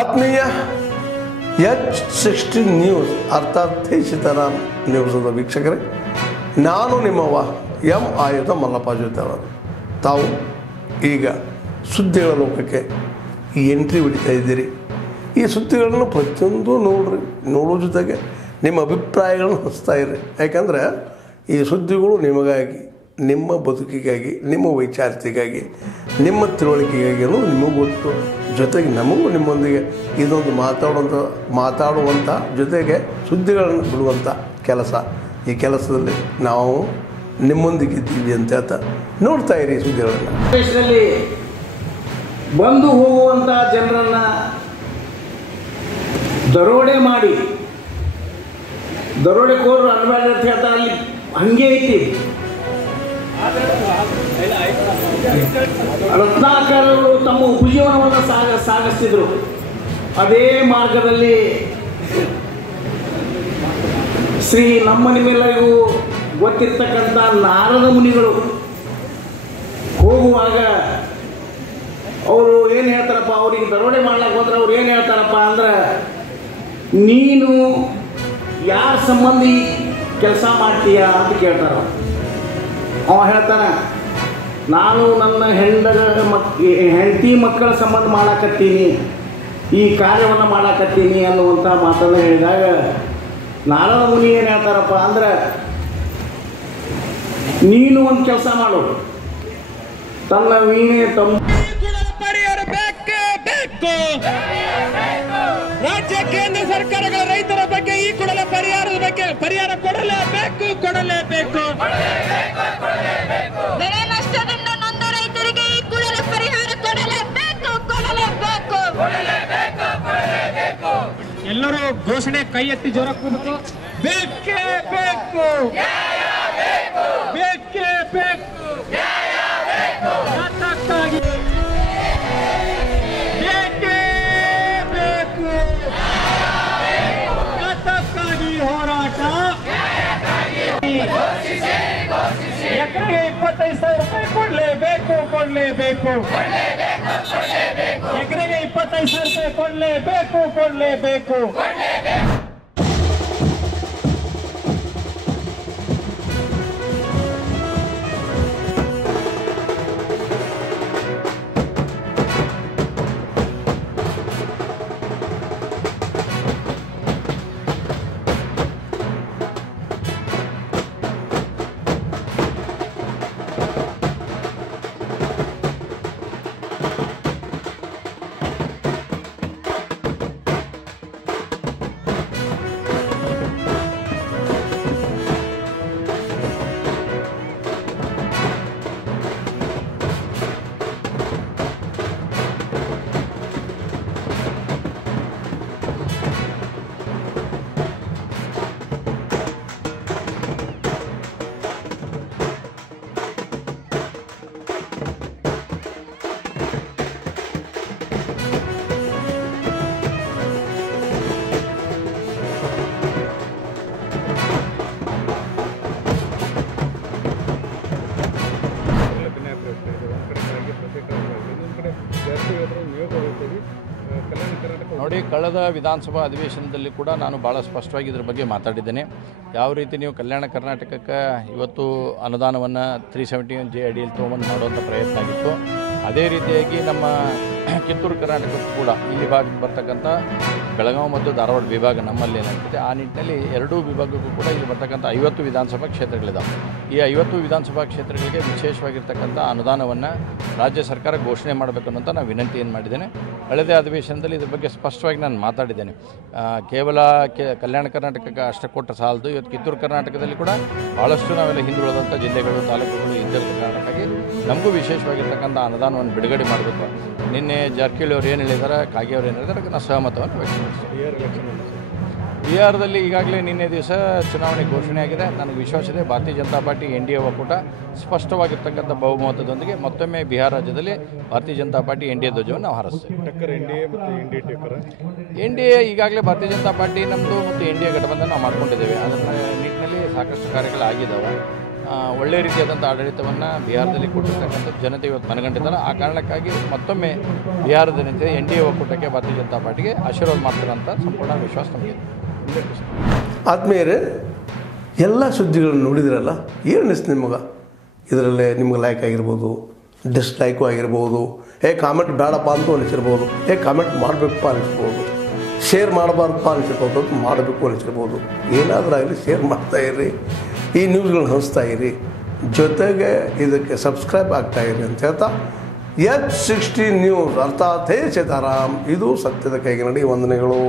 ಆತ್ಮೀಯ H16 news ಅರ್ಥಾತ್ ಸೀತಾರಾಮ್ ನ್ಯೂಸದ ವೀಕ್ಷಕರೇ, ನಾನು ನಿಮ್ಮವ ಎಂ ಆಯುಧ ಮಲ್ಲಪ್ಪ ಜೊತೆ ಅವರು. ತಾವು ಈಗ ಸುದ್ದಿಗಳ ಲೋಕಕ್ಕೆ ಎಂಟ್ರಿ ಹೊಡಿತಾ ಇದ್ದೀರಿ. ಈ ಸುದ್ದಿಗಳನ್ನು ಪ್ರತಿಯೊಂದು ನೋಡೋ ಜೊತೆಗೆ ನಿಮ್ಮ ಅಭಿಪ್ರಾಯಗಳನ್ನು ಹಂಚ್ತಾ ಇರಿ. ಯಾಕಂದರೆ ಈ ಸುದ್ದಿಗಳು ನಿಮಗಾಗಿ, ನಿಮ್ಮ ಬದುಕಿಗಾಗಿ, ನಿಮ್ಮ ವೈಚಾರಿಕೆಗಾಗಿ, ನಿಮ್ಮ ತಿಳುವಳಿಕೆಗಾಗಿ ಅನ್ನೋದು ನಿಮಗೂ ಗೊತ್ತು. ಜೊತೆಗೆ ನಮಗೂ ನಿಮ್ಮೊಂದಿಗೆ ಇದೊಂದು ಮಾತಾಡುವಂಥ ಜೊತೆಗೆ ಸುದ್ದಿಗಳನ್ನು ಬಿಡುವಂಥ ಕೆಲಸ. ಈ ಕೆಲಸದಲ್ಲಿ ನಾವು ನಿಮ್ಮೊಂದಿಗೆ ಇದ್ದೀವಿ ಅಂತ ಹೇಳ್ತಾ ನೋಡ್ತಾ ಇರಿ ಸುದ್ದಿಗಳನ್ನು. ದೇಶದಲ್ಲಿ ಬಂದು ಹೋಗುವಂಥ ಜನರನ್ನು ದರೋಡೆ ಮಾಡಿ, ದರೋಡೆಕೋರರು ಅನ್ಬೇಡ ಅಂತ ಹೇಳ್ತಾರೆ. ಅಲ್ಲಿ ಹಂಗೆ ಐತಿ. ರತ್ನಾಕರರು ತಮ್ಮ ಉಪಜೀವನವನ್ನು ಸಾಗಿಸ್ತಿದ್ರು. ಅದೇ ಮಾರ್ಗದಲ್ಲಿ ಶ್ರೀ ನಮ್ಮ ನಿಮ್ಮೆಲ್ಲರಿಗೂ ಗೊತ್ತಿರ್ತಕ್ಕಂಥ ನಾರದ ಮುನಿಗಳು ಹೋಗುವಾಗ ಅವರು ಏನು ಹೇಳ್ತಾರಪ್ಪ, ಅವ್ರಿಗೆ ದರೋಡೆ ಮಾಡ್ಲಿಕ್ಕೆ ಹೋದ್ರೆ ಅವ್ರು ಏನು ಹೇಳ್ತಾರಪ್ಪ ಅಂದ್ರೆ, ನೀನು ಯಾರ ಸಂಬಂಧಿ ಕೆಲಸ ಮಾಡ್ತೀಯ ಅಂತ ಕೇಳ್ತಾರ. ಅವ ಹೇಳ್ತಾನೆ, ನಾನು ನನ್ನ ಹೆಂಡತಿ ಮಕ್ಕಳ ಸಂಬಂಧ ಮಾಡಾಕತ್ತೀನಿ, ಈ ಕಾರ್ಯವನ್ನು ಮಾಡಾಕತ್ತೀನಿ ಅನ್ನುವಂಥ ಮಾತನ್ನು ಹೇಳಿದಾಗ ನಾರದ ಮುನಿ ಏನು ಹೇಳ್ತಾರಪ್ಪ ಅಂದ್ರೆ, ನೀನು ಒಂದು ಕೆಲಸ ಮಾಡು. ತನ್ನ ವೀಣೆ ಪರಿಹಾರ ಬೇಕು. ರಾಜ್ಯ ಕೇಂದ್ರ ಸರ್ಕಾರಗಳ ರೈತರ ಬಗ್ಗೆ ಈ ಕೂಡಲೇ ಪರಿಹಾರ ಕೊಡಲೇಬೇಕು. ಬೆಳೆ ನಷ್ಟದಿಂದ ನೊಂದ ರೈತರಿಗೆ ಈ ಕೂಡಲೇ ಪರಿಹಾರ ಕೊಡಲೇಬೇಕು. ಎಲ್ಲರೂ ಘೋಷಣೆ ಕೈ ಎತ್ತಿ ಜೋರ ಕೂಡಬೇಕು. ಬೇಕೇ ಬೇಕು. ಯಾತಕ್ಕಾಗಿ ಹೋರಾಟ. ಎಕರೆಗೆ 25,000 ರೂಪಾಯಿ ಕೊಡಲೇಬೇಕು. ಎಕರೆಗೆ 25,000 ರೂಪಾಯಿ ಕೊಡಲೇಬೇಕು. ನೋಡಿ, ಕಳೆದ ವಿಧಾನಸಭಾ ಅಧಿವೇಶನದಲ್ಲಿ ಕೂಡ ನಾನು ಭಾಳ ಸ್ಪಷ್ಟವಾಗಿ ಇದ್ರ ಬಗ್ಗೆ ಮಾತಾಡಿದ್ದೇನೆ. ಯಾವ ರೀತಿ ನೀವು ಕಲ್ಯಾಣ ಕರ್ನಾಟಕಕ್ಕೆ ಇವತ್ತು ಅನುದಾನವನ್ನು 371J ಅಡಿಯಲ್ಲಿ ತೊಗೊಂಬಂದು ಮಾಡುವಂಥ ಪ್ರಯತ್ನ ಆಗಿತ್ತು. ಅದೇ ರೀತಿಯಾಗಿ ನಮ್ಮ ಕಿತ್ತೂರು ಕರ್ನಾಟಕಕ್ಕೂ ಕೂಡ ಇಲ್ಲಿ ಭಾಗಕ್ಕೆ ಬರ್ತಕ್ಕಂಥ ಬೆಳಗಾವಿ ಮತ್ತು ಧಾರವಾಡ ವಿಭಾಗ ನಮ್ಮಲ್ಲಿ ಏನಾಗ್ತಿದೆ, ಆ ನಿಟ್ಟಿನಲ್ಲಿ ಎರಡೂ ವಿಭಾಗಕ್ಕೂ ಕೂಡ ಇಲ್ಲಿ ಬರ್ತಕ್ಕಂಥ 50 ವಿಧಾನಸಭಾ ಕ್ಷೇತ್ರಗಳಿದ್ದಾವೆ. ಈ 50 ವಿಧಾನಸಭಾ ಕ್ಷೇತ್ರಗಳಿಗೆ ವಿಶೇಷವಾಗಿರ್ತಕ್ಕಂಥ ಅನುದಾನವನ್ನು ರಾಜ್ಯ ಸರ್ಕಾರ ಘೋಷಣೆ ಮಾಡಬೇಕನ್ನೋಂಥ ನಾನು ವಿನಂತಿಯನ್ನು ಮಾಡಿದ್ದೇನೆ. ಕಳೆದ ಅಧಿವೇಶನದಲ್ಲಿ ಇದ್ರ ಬಗ್ಗೆ ಸ್ಪಷ್ಟವಾಗಿ ನಾನು ಮಾತಾಡಿದ್ದೇನೆ. ಕೇವಲ ಕಲ್ಯಾಣ ಕರ್ನಾಟಕಕ್ಕೆ ಅಷ್ಟೇ ಕೊಟ್ಟರೆ ಸಾಲದು. ಇವತ್ತು ಕಿತ್ತೂರು ಕರ್ನಾಟಕದಲ್ಲಿ ಕೂಡ ಭಾಳಷ್ಟು ನಾವೆಲ್ಲ ಹಿಂದುಳಿದಂಥ ಜಿಲ್ಲೆಗಳು, ತಾಲೂಕುಗಳು ಇದ್ದಿದ್ದ ಕಾರಣಕ್ಕಾಗಿ ನಮಗೂ ವಿಶೇಷವಾಗಿರ್ತಕ್ಕಂಥ ಅನುದಾನವನ್ನು ಬಿಡುಗಡೆ ಮಾಡಬೇಕು. ನಿನ್ನೆ ಜಾರಕಿಹೊಳಿ ಅವರು ಏನು ಹೇಳಿದ್ದಾರೆ, ಕಾಗೆ ಅವರು ಏನು ಹೇಳಿದ್ದಾರೆ, ನಾನು ಸಹಮತವನ್ನು ವ್ಯಕ್ತಪಡಿಸ್ತೀನಿ. ಬಿಹಾರದಲ್ಲಿ ಈಗಾಗಲೇ ನಿನ್ನೆ ದಿವಸ ಚುನಾವಣೆ ಘೋಷಣೆ ಆಗಿದೆ. ನನಗೆ ವಿಶ್ವಾಸ ಇದೆ, ಭಾರತೀಯ ಜನತಾ ಪಾರ್ಟಿ NDA ಒಕ್ಕೂಟ ಸ್ಪಷ್ಟವಾಗಿರ್ತಕ್ಕಂಥ ಬಹುಮತದೊಂದಿಗೆ ಮತ್ತೊಮ್ಮೆ ಬಿಹಾರ ರಾಜ್ಯದಲ್ಲಿ ಭಾರತೀಯ ಜನತಾ ಪಾರ್ಟಿ NDA ಧ್ವಜವನ್ನು ನಾವು ಹಾರಿಸ್ತೀವಿ. NDA ಈಗಾಗಲೇ ಭಾರತೀಯ ಜನತಾ ಪಾರ್ಟಿ ನಮ್ಮದು ಮತ್ತು NDA ಗಠಬಂಧನ ನಾವು ಮಾಡ್ಕೊಂಡಿದ್ದೇವೆ. ಅದರ ನಿಟ್ಟಿನಲ್ಲಿ ಸಾಕಷ್ಟು ಕಾರ್ಯಗಳಾಗಿದ್ದಾವೆ. ಒಳ್ಳೆಯ ರೀತಿಯಾದಂಥ ಆಡಳಿತವನ್ನು ಬಿಹಾರದಲ್ಲಿ ಕೊಟ್ಟಿರ್ತಕ್ಕಂಥದ್ದು ಜನತೆ ಇವತ್ತು ಮನಗಂಡಿದ್ದಾರೆ. ಆ ಕಾರಣಕ್ಕಾಗಿ ಮತ್ತೊಮ್ಮೆ ಬಿಹಾರದ ಜನತೆ NDA ಒಕ್ಕೂಟಕ್ಕೆ ಭಾರತೀಯ ಜನತಾ ಪಾರ್ಟಿಗೆ ಆಶೀರ್ವಾದ ಮಾಡ್ತಾರೆ ಅಂತ ಸಂಪೂರ್ಣ ವಿಶ್ವಾಸ ನಮಗೆ. ಆದ್ಮೇಲೆ ಎಲ್ಲ ಸುದ್ದಿಗಳನ್ನು ನೋಡಿದ್ರಲ್ಲ, ಏನು ಅನಿಸ್ತು ನಿಮಗೆ? ಇದರಲ್ಲೇ ನಿಮ್ಗೆ ಲೈಕ್ ಆಗಿರ್ಬೋದು, ಡಿಸ್ಲೈಕು ಆಗಿರ್ಬೋದು, ಕಾಮೆಂಟ್ ಬೇಡಪ್ಪ ಅಂತೂ ಅನಿಸಿರ್ಬೋದು, ಕಾಮೆಂಟ್ ಮಾಡಬೇಕಪ್ಪ ಅನಿಸ್ಬೋದು, ಶೇರ್ ಮಾಡಬಾರ್ದಪ್ಪ ಅನಿಸಿರ್ಬೋದು, ಮಾಡಬೇಕು ಅನಿಸಿರ್ಬೋದು. ಏನಾದರೂ ಆಗಲಿ ಶೇರ್ ಮಾಡ್ತಾಯಿರಿ, ಈ ನ್ಯೂಸ್ಗಳನ್ನ ಹಂಚ್ತಾ ಇರಿ, ಜೊತೆಗೆ ಇದಕ್ಕೆ ಸಬ್ಸ್ಕ್ರೈಬ್ ಆಗ್ತಾಯಿರಿ ಅಂತ ಹೇಳ್ತಾ H16 ನ್ಯೂಸ್ ಅರ್ಥಾತ್ ಹೇ ಸೀತಾರಾಮ್, ಇದು ಸತ್ಯದ ಕೈಗೆ ನಡಿ. ವಂದನೆಗಳು.